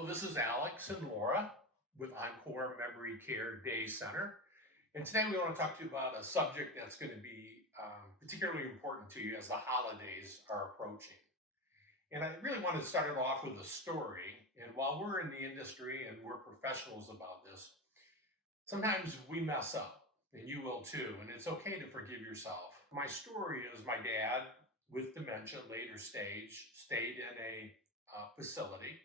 Hello, this is Alex and Laura with Encore Memory Care Day Center. And today we want to talk to you about a subject that's going to be particularly important to you as the holidays are approaching. And I really wanted to start it off with a story. And while we're in the industry and we're professionals about this, sometimes we mess up, and you will too. And it's okay to forgive yourself. My story is my dad with dementia, later stage, stayed in a facility.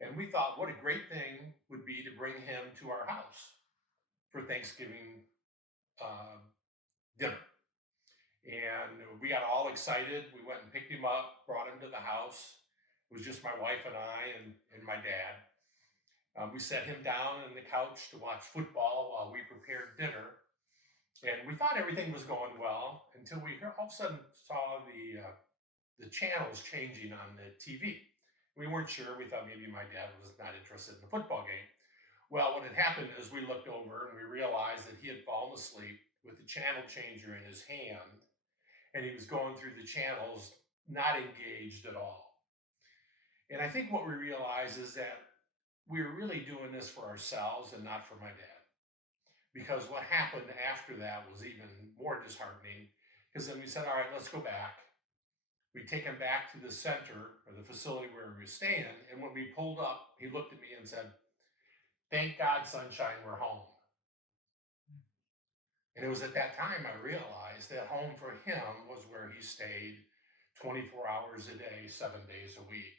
And we thought what a great thing would be to bring him to our house for Thanksgiving uh, dinner. And we got all excited. We went and picked him up, brought him to the house. It was just my wife and I and my dad. We set him down on the couch to watch football while we prepared dinner. And we thought everything was going well until we all of a sudden saw the channels changing on the TV. We weren't sure. We thought maybe my dad was not interested in the football game. Well, what had happened is we looked over and we realized that he had fallen asleep with the channel changer in his hand, and he was going through the channels, not engaged at all. And I think what we realized is that we were really doing this for ourselves and not for my dad. Because what happened after that was even more disheartening. Because then we said, all right, let's go back. We take him back to the center or the facility where we were staying. And when we pulled up, he looked at me and said, "Thank God, sunshine, we're home." And it was at that time I realized that home for him was where he stayed 24 hours a day, 7 days a week.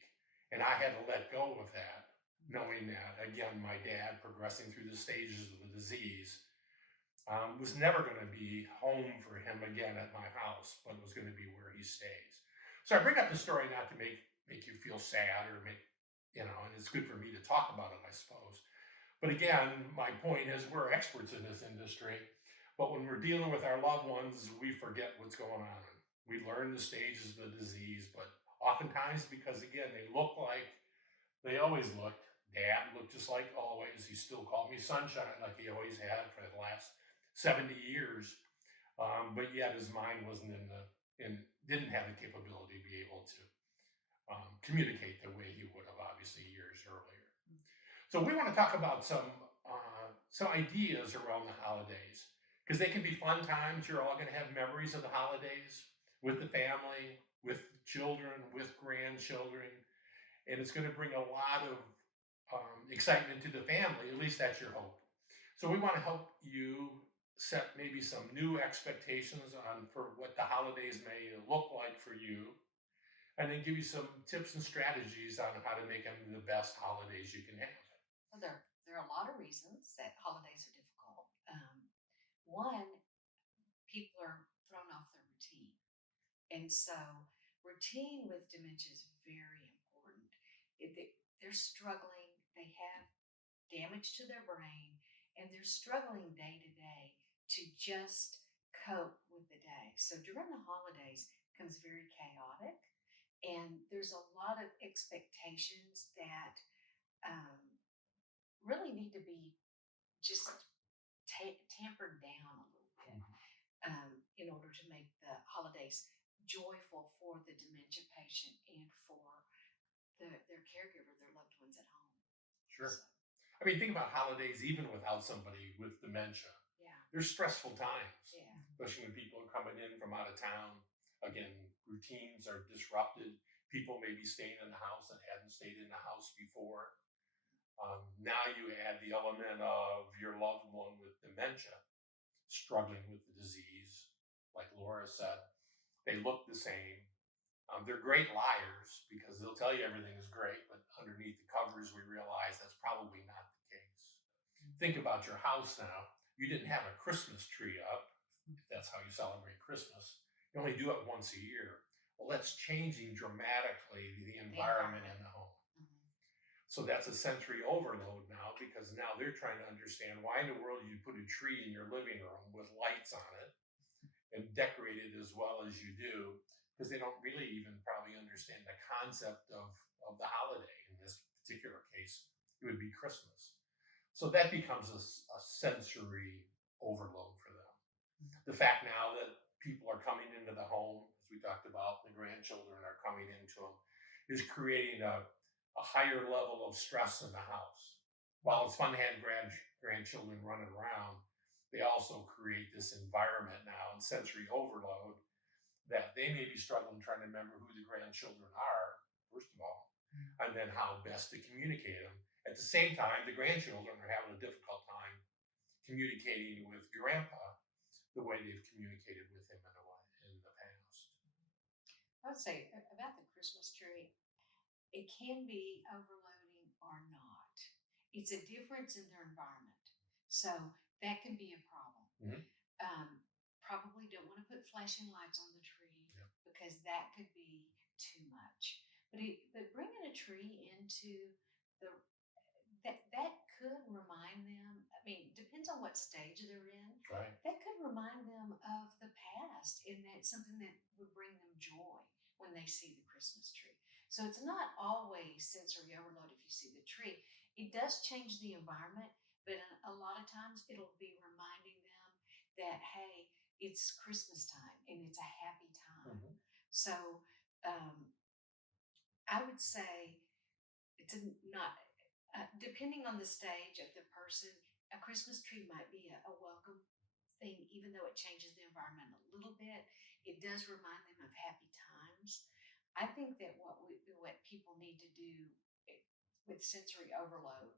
And I had to let go of that, knowing that, again, my dad progressing through the stages of the disease was never going to be home for him again at my house, but it was going to be where he stays. So I bring up the story not to make you feel sad or make, and it's good for me to talk about it, I suppose. But again, my point is we're experts in this industry, but when we're dealing with our loved ones, we forget what's going on. We learn the stages of the disease, but oftentimes because again, they look like they always looked. Dad looked just like always. He still called me sunshine like he always had for the last 70 years. But yet his mind wasn't didn't have the capability to be able to communicate the way he would have obviously years earlier. So we want to talk about some ideas around the holidays because they can be fun times. You're all going to have memories of the holidays with the family, with children, with grandchildren, and it's going to bring a lot of excitement to the family. At least that's your hope. So we want to help you set maybe some new expectations on for what the holidays may look like for you, and then give you some tips and strategies on how to make them the best holidays you can have. Well, there are a lot of reasons that holidays are difficult. One, people are thrown off their routine, and so routine with dementia is very important. They're struggling; they have damage to their brain, and they're struggling day to day to just cope with the day. So during the holidays becomes very chaotic, and there's a lot of expectations that um, really need to be just tampered down a little bit in order to make the holidays joyful for the dementia patient and for their caregiver, their loved ones at home. Sure. So, I mean, think about holidays even without somebody with dementia. yeah, They're stressful times, yeah, especially when people are coming in from out of town. Again, routines are disrupted. People may be staying in the house that hadn't stayed in the house before. Now you add the element of your loved one with dementia struggling with the disease. Like Laura said, they look the same. They're great liars because they'll tell you everything is great, but underneath the covers, we realize that's probably not the case. Think about your house now. You didn't have a Christmas tree up, if that's how you celebrate Christmas. You only do it once a year. Well, that's changing dramatically the the environment environment. in the home. Mhm. So that's a sensory overload now because now they're trying to understand why in the world you put a tree in your living room with lights on it and decorate it as well as you do because they don't really even probably understand the concept of the holiday. In this particular case, it would be Christmas. So that becomes a sensory overload for them. The fact now that people are coming into the home, as we talked about, the grandchildren are coming into them, is creating a higher level of stress in the house. While it's fun to have grandchildren running around, they also create this environment now and sensory overload that they may be struggling trying to remember who the grandchildren are, first of all, and then how best to communicate them. At the same time, the grandchildren are having a difficult time communicating with grandpa the way they've communicated with him in the past. I would say about the Christmas tree, it can be overloading or not. It's a difference in their environment. So that can be a problem. Mhm. Probably don't want to put flashing lights on the tree Yeah. because that could be too much. But bringing a tree into the that could remind them. I mean, depends on what stage they're in. Right. That could remind them of the past, and that's something that would bring them joy when they see the Christmas tree. So it's not always sensory overload if you see the tree. It does change the environment, but a lot of times it'll be reminding them that hey, it's Christmas time and it's a happy time. Mhm. So um, I would say it's not depending on the stage of the person. A Christmas tree might be a welcome thing, even though it changes the environment a little bit. It does remind them of happy times. I think that what people need to do i- with sensory overload,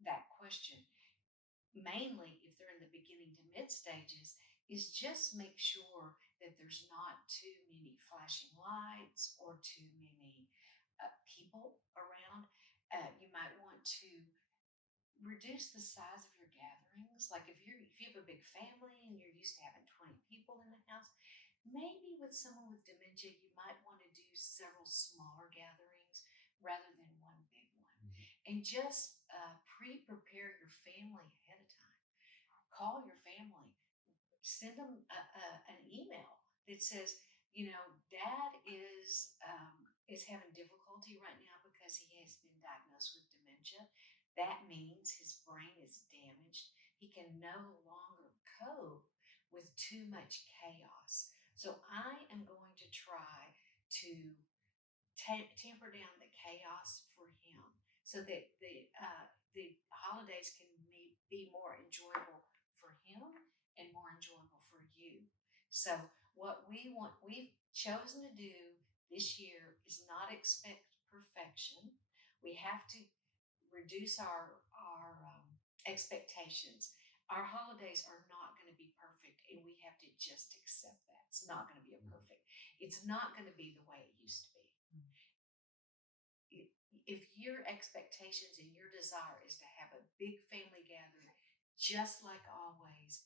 that question, mainly if they're in the beginning to mid stages, is just make sure that there's not too many flashing lights or too many people around. You might want to reduce the size of your gatherings. Like if you have a big family and you're used to having 20 people in the house, maybe with someone with dementia, you might want to do several smaller gatherings rather than one big one. Mhm. And just prepare your family ahead of time. Call your family, send them an email that says, Dad is having difficulty right now because he has been diagnosed with dementia. That means his brain is damaged. He can no longer cope with too much chaos. So I am going to try to tamper down the chaos for him so that the holidays can be more enjoyable for him and more enjoyable for you. So what we've chosen to do this year is not expect perfection. We have to reduce our expectations. Our holidays are not going to be perfect, and we have to just accept that it's not going to be a Mhm. perfect. It's not going to be the way it used to be. If your expectations and your desire is to have a big family gathering, just like always,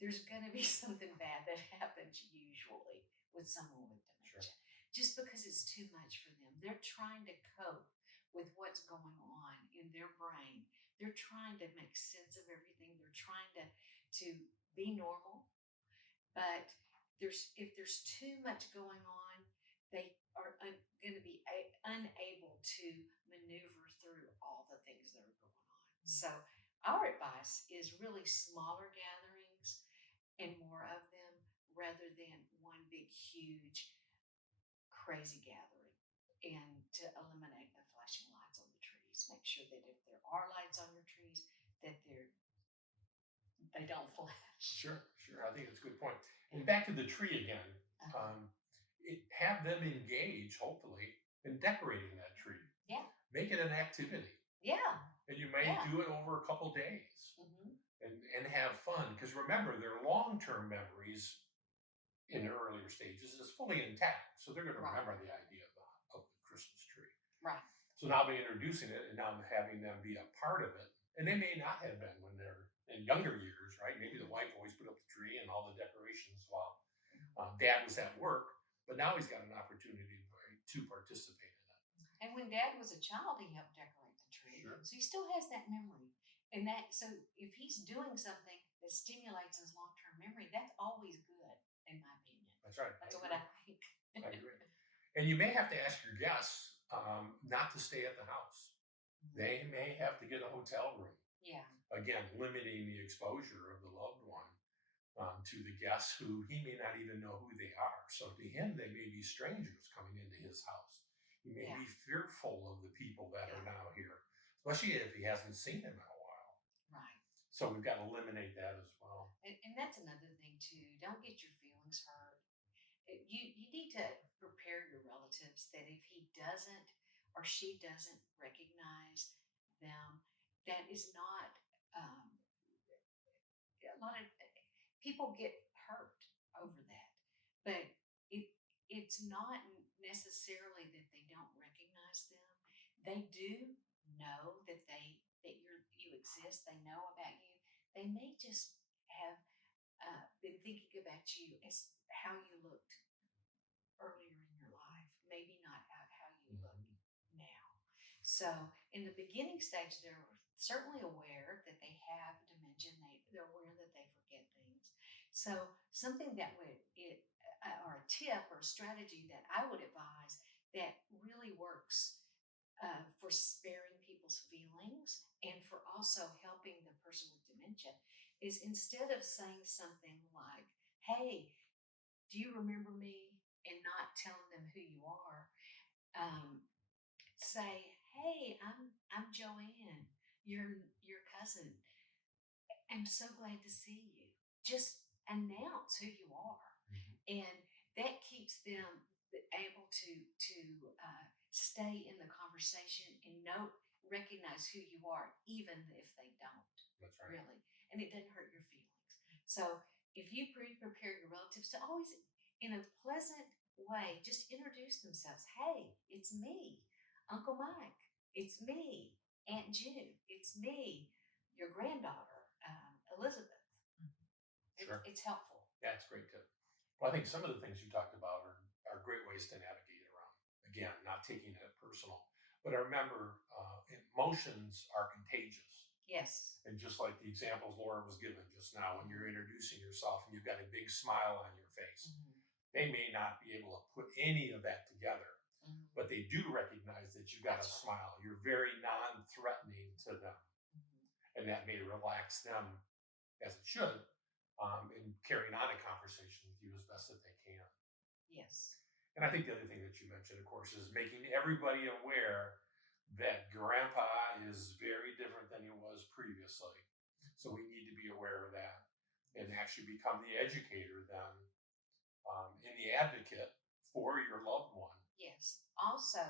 there's going to be something bad that happens usually with someone with Sure. dementia, just because it's too much for them. They're trying to cope with what's going on in their brain. They're trying to make sense of everything. They're trying to be normal, but if there's too much going on, they are going to be unable to maneuver through all the things that are going on. So our advice is really smaller gatherings and more of them rather than one big huge crazy gathering, and to eliminate the flashing lights on the trees. Make sure that if there are lights on your trees that they don't flash. Sure, sure. I think that's a good point. And back to the tree again. Uh-huh. Have them engage, hopefully, in decorating that tree. Yeah. Make it an activity, Yeah. and you may Yeah. do it over a couple days Hmm. and have fun. Because remember, their long-term memories in the earlier stages is fully intact, so they're going to Right. remember the idea of the Christmas tree. Right. So now by introducing it and now having them be a part of it, and they may not have been when they're in younger years, right? Maybe the wife always put up the tree and all the decorations while dad was at work, but now he's got an opportunity to participate in it. And when Dad was a child, he helped decorate the tree, Sure. so he still has that memory. And that so if he's doing something that stimulates his long-term memory, that's always good, in my opinion. That's right. That's what I think. I agree. And you may have to ask your guests not to stay at the house. They may have to get a hotel room. Yeah. Again, limiting the exposure of the loved one to the guests who he may not even know who they are. So to him, they may be strangers coming into his house. He may Yeah. be fearful of the people that are Yeah. now here, especially if he hasn't seen them in a while. Right. So we've got to eliminate that as well. And that's another thing too. Don't get your feelings hurt. You need to prepare your relatives that if he doesn't or she doesn't recognize them, that is not um, a lot of people get hurt over that, but it it's not necessarily that they don't recognize them. They do know that you exist. They know about you. They may just have been thinking about you as how you looked earlier in your life, maybe not how you look Mhm. now. So, in the beginning stage, they're certainly aware that they have dementia. They're aware that they forget things. So, something that or a tip or a strategy that I would advise that really works for sparing people's feelings and for also helping the person with dementia is instead of saying something like, "Hey, do you remember me?" and not telling them who you are, um, say, "Hey, I'm Joanne, your cousin. I'm so glad to see you." Just announce who you are, Mhm. and that keeps them able to stay in the conversation and recognize who you are, even if they don't That's right. really, and it doesn't hurt your feelings. So if you prepare your relatives to always, in a pleasant way, just introduce themselves. Hey, it's me, Uncle Mike. It's me, Aunt June. It's me, your granddaughter, Elizabeth. Sure. It's helpful. Yeah, it's a great tip. Well, I think some of the things you talked about are great ways to navigate around. Again, not taking it personal. But I remember emotions are contagious. Yes. And just like the examples Laura was given just now, when you're introducing yourself and you've got a big smile on your face, Hmm. they may not be able to put any of that together, Hmm. but they do recognize that you got a That's right. smile. You're very non threatening to them, Hmm. and that may relax them as it should in carrying on a conversation with you as best that they can. Yes. And I think the other thing that you mentioned, of course, is making everybody aware that grandpa is very different than he was previously. So we need to be aware of that and actually become the educator then and the advocate for your loved one. Yes. Also,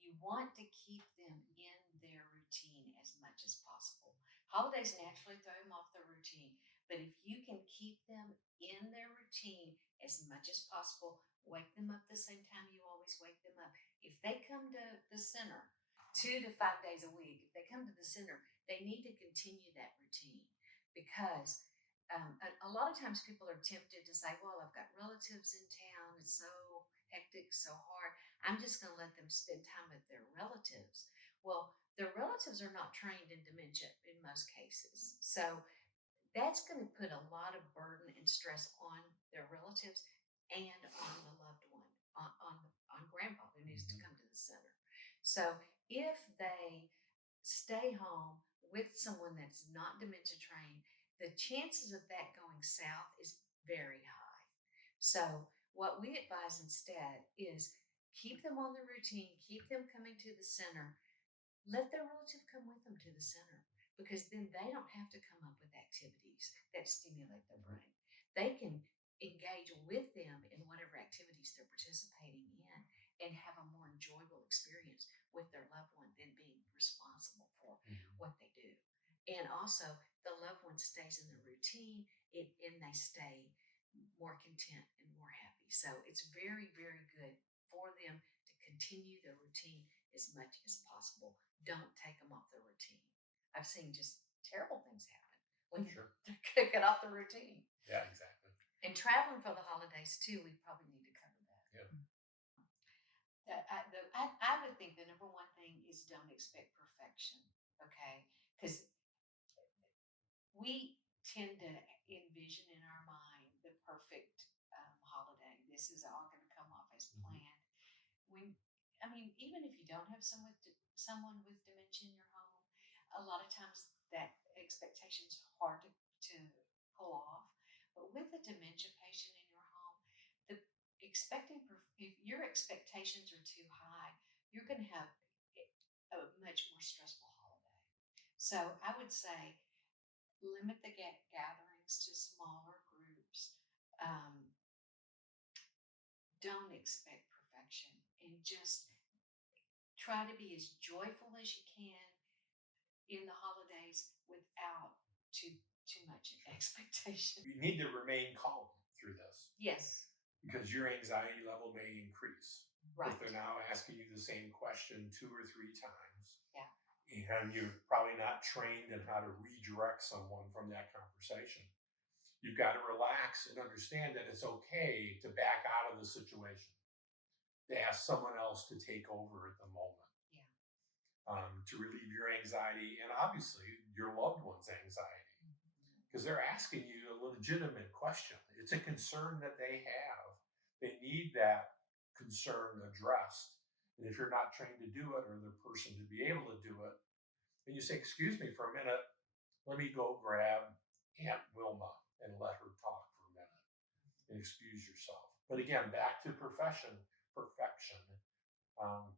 you want to keep them in their routine as much as possible. Holidays naturally throw them off their routine, but if you can keep them in their routine as much as possible, wake them up the same time you always wake them up. If they come to the center 2 to 5 days a week, if they come to the center, they need to continue that routine because a lot of times people are tempted to say, "Well, I've got relatives in town. It's so hectic, so hard. I'm just going to let them spend time with their relatives." Well, their relatives are not trained in dementia in most cases. So that's going to put a lot of burden and stress on their relatives and on the loved one, on grandpa who needs to Mhm. come to the center. So if they stay home with someone that's not dementia trained, the chances of that going south is very high. So, what we advise instead is keep them on the routine, keep them coming to the center, let their relative come with them to the center because then they don't have to come up with activities that stimulate their Mhm. brain. They can engage with them in whatever activities they're participating in and have a more enjoyable experience with their loved one than being responsible for Mhm. what they do. And also, the loved one stays in the routine and they stay more content and more happy. So, it's very, very good for them to continue their routine as much as possible. Don't take them off their routine. I've seen just terrible things happen when Sure. they get off the routine. Yeah, exactly. And traveling for the holidays too, we probably need to cover that. Yeah. I would think the number one thing is don't expect perfection, okay? Because we tend to envision in our mind the perfect holiday. This is all going to come off as Mhm. planned. When I mean, even if you don't have someone with dementia in your home, a lot of times that expectation is hard to pull off. But with a dementia patient in your home, the if your expectations are too high, you're going to have a much more stressful holiday. So I would say limit the gatherings to smaller groups. Um, don't expect perfection and just try to be as joyful as you can in the holidays without too much expectation. You need to remain calm through this Yes, because your anxiety level may increase right. if they're now asking you the same question 2 or 3 times. Yeah. And you're probably not trained in how to redirect someone from that conversation. You've got to relax and understand that it's okay to back out of the situation, to ask someone else to take over at the moment, Yeah. to relieve your anxiety and obviously your loved one's anxiety because they're asking you a legitimate question. It's a concern that they have. They need that concern addressed. And if you're not trained to do it or the person to be able to do it, and you say, "Excuse me for a minute, let me go grab Aunt Wilma and let her talk for a minute and excuse yourself." But again, back to perfection. Um,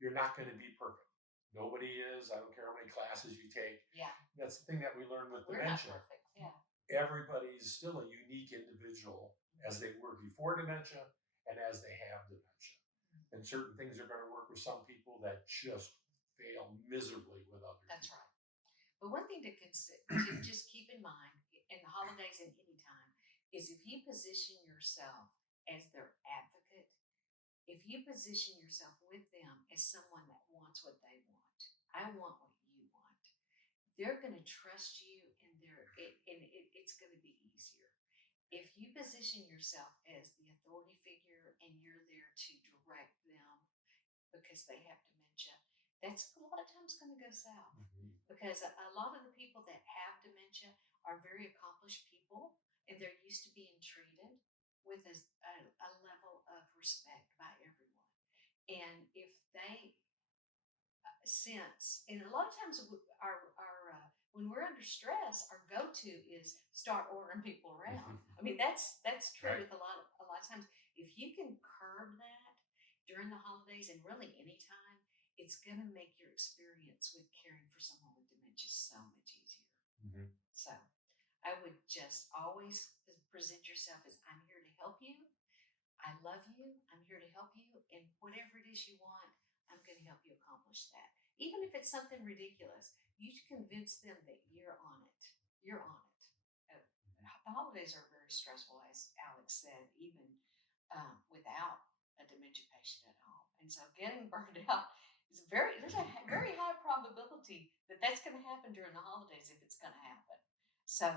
you're not going to be perfect. Nobody is. I don't care how many classes you take. Yeah. That's the thing that we learned with We're not dementia. perfect. Yeah. Everybody is still a unique individual as they were before dementia and as they have dementia. And certain things are going to work with some people that just fail miserably with others. That's right. But one thing to consider, to just keep in mind in the holidays and any time is if you position yourself as their advocate, if you position yourself with them as someone that wants what they want, I want what you want, they're going to trust you it's going to be easier. If you position yourself as the authority figure and you're there to direct them because they have dementia, that's a lot of times going to go south because a lot of the people that have dementia are very accomplished people and they're used to being treated with a level of respect by everyone. And if they sense, and a lot of times our when we're under stress, our go-to is start ordering people around. I mean, that's true Right. with a lot of times. If you can curb that during the holidays and really anytime, it's going to make your experience with caring for someone with dementia so much easier. So I would just always present yourself as I'm here to help you. I love you. I'm here to help you. And whatever it is you want, I'm going to help you accomplish that. Even if it's something ridiculous, you convince them that you're on it. You're on it. The holidays are very stressful, as Alex said, even without a dementia patient at home. And so getting burned out there's a very high probability that that's going to happen during the holidays if it's going to happen. So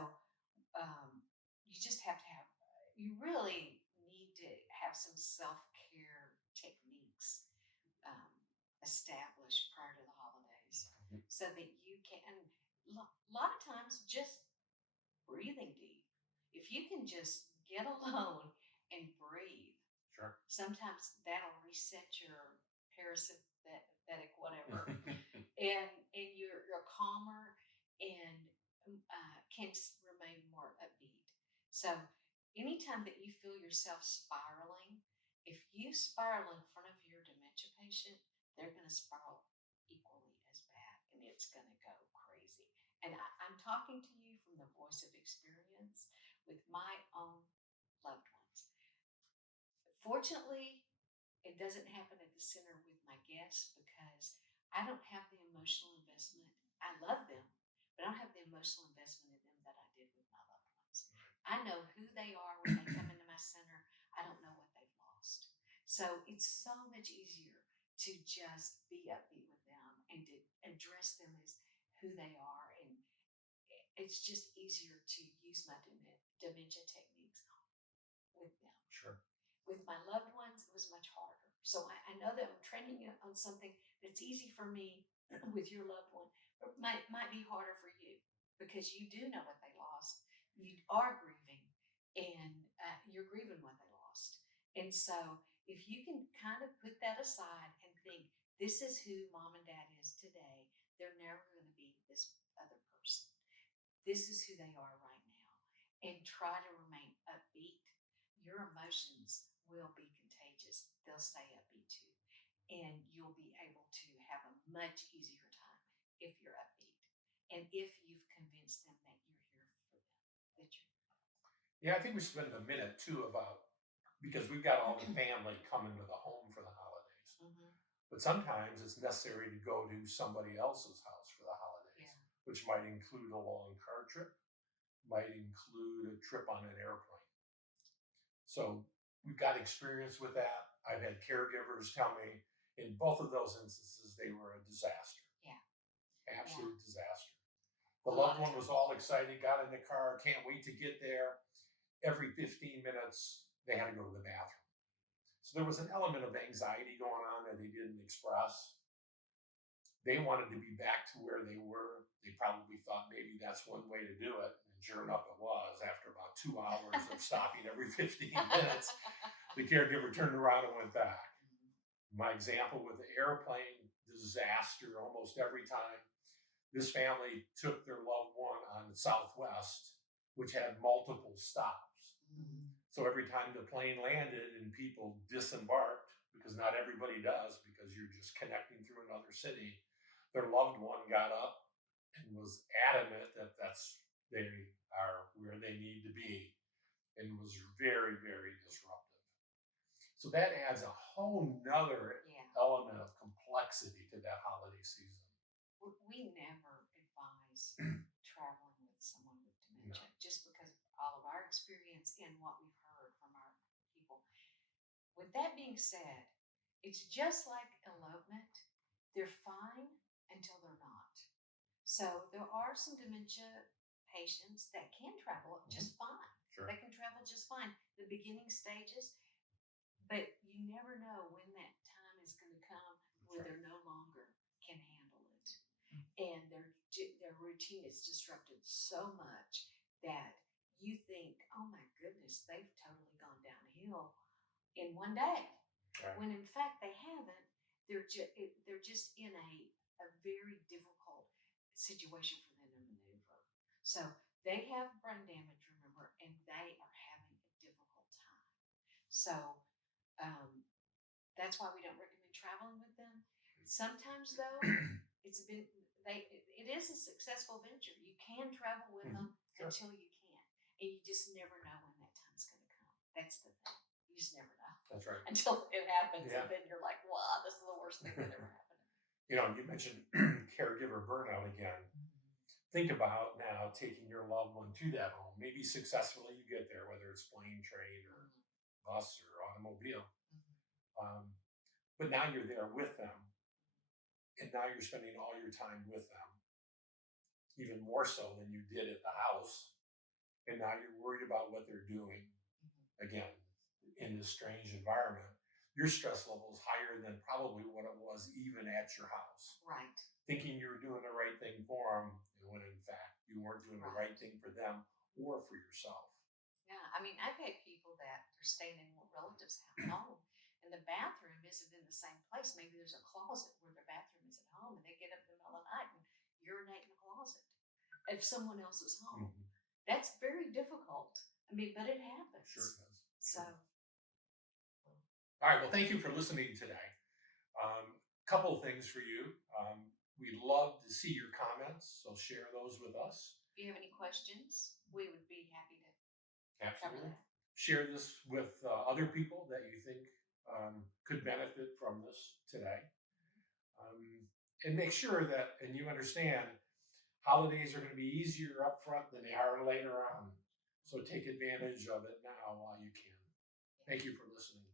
you just have to have, you really need to have some self care techniques um, established prior to the holidays so that you can, a lot of times, just breathing deep. If you can just get alone and breathe, Sure. sometimes that'll reset your parasympathetic whatever, and you're calmer and can remain more upbeat. So anytime that you feel yourself spiraling, if you spiral in front of your dementia patient, they're going to spiral equally as bad, and it's going to go crazy. And I'm talking to you from the voice of experience with my own loved ones. Fortunately, it doesn't happen at the center with my guests because I don't have the emotional investment. I love them, but I don't have the emotional investment in them that I did with my loved ones. I know who they are when they come into my center. I don't know what they've lost. So it's so much easier to just be upbeat with them and to address them as who they are. And it's just easier to use my dementia techniques with them. Sure. With my loved ones, it was much harder. So I know that I'm training you on something that's easy for me with your loved one, but might be harder for you because you do know what they lost. You are grieving, and you're grieving what they lost. And so if you can kind of put that aside and think, this is who mom and dad is today, they're never going to be this other person. This is who they are right now. And try to remain upbeat. Your emotions will be contagious. They'll stay upbeat too. and you'll be able to have a much easier time if you're upbeat and if you've convinced them that you're here for them, that you're. Yeah, I think we spend a minute too about because we've got all the family coming to the home for the holidays. Mhm. But sometimes it's necessary to go to somebody else's house for the Yeah. holidays, which might include a long car trip, might include a trip on an airplane. So we've got experience with that. I've had caregivers tell me in both of those instances they were a disaster, Yeah. Yeah. absolute disaster. The A lot loved of one was times. all excited, got in the car, can't wait to get there. Every 15 minutes, they had to go to the bathroom. So there was an element of anxiety going on that they didn't express. They wanted to be back to where they were. They probably thought maybe that's one way to do it. And sure enough, it was. After about 2 hours of stopping every 15 minutes, the caregiver turned around and went back. My example with the airplane disaster almost every time. This family took their loved one on the Southwest, which had multiple stops. Mhm. So every time the plane landed and people disembarked, because not everybody does, because you're just connecting through another city, their loved one got up and was adamant that they are where they need to be and was very, very disruptive. So that adds a whole nother Yeah. element of complexity to that holiday season. We never advise traveling with someone with No. dementia just because of all of our experience and what we've heard from our people. With that being said, it's just like elopement. They're fine until they're not. So there are some dementia patients that can travel Mhm. just fine. Sure. They can travel just fine. The beginning stages, but you never know when that time is going to come where That's right. they're no longer can handle it, and their routine is disrupted so much that you think, "Oh my goodness, they've totally gone downhill in one day," Right. when in fact they haven't. They're just in a very difficult situation for them to maneuver. So they have brain damage, remember, and they are having a difficult time. So um, that's why we don't recommend traveling with them. Sometimes, though, it's been it is a successful venture. You can travel with Mhm. them Sure. until you can't, and you just never know when that time's going to come. That's the thing. You just never know That's right. until it happens, Yeah. and then you're like, "Wow, this is the worst thing that ever happened." You mentioned caregiver burnout again. Think about now taking your loved one to that home. Maybe successfully you get there, whether it's plane, train, or bus or automobile. Um, but now you're there with them, and now you're spending all your time with them, even more so than you did at the house. And now you're worried about what they're doing again in this strange environment. Your stress level is higher than probably what it was even at your house, Right, thinking you were doing the right thing for them, when in fact you weren't doing the right right. thing for them or for yourself. Yeah, I mean, I've had people that are staying in relatives' home, and the bathroom isn't in the same place. Maybe there's a closet where the bathroom is at home, and they get up in the middle of the night and urinate in the closet if someone else is home. Mhm. That's very difficult. I mean, but it Sure happens. it does. So, Sure. All right. Well, thank you for listening today. Couple of things for you. We'd love to see your comments, so share those with us. if you have any questions, we would be happy to cover Absolutely. that. Share this with other people that you think could benefit from this today. Um, and make sure that, and you understand, holidays are going to be easier up front than they are later on. So take advantage of it now while you can. Yeah. Thank you for listening.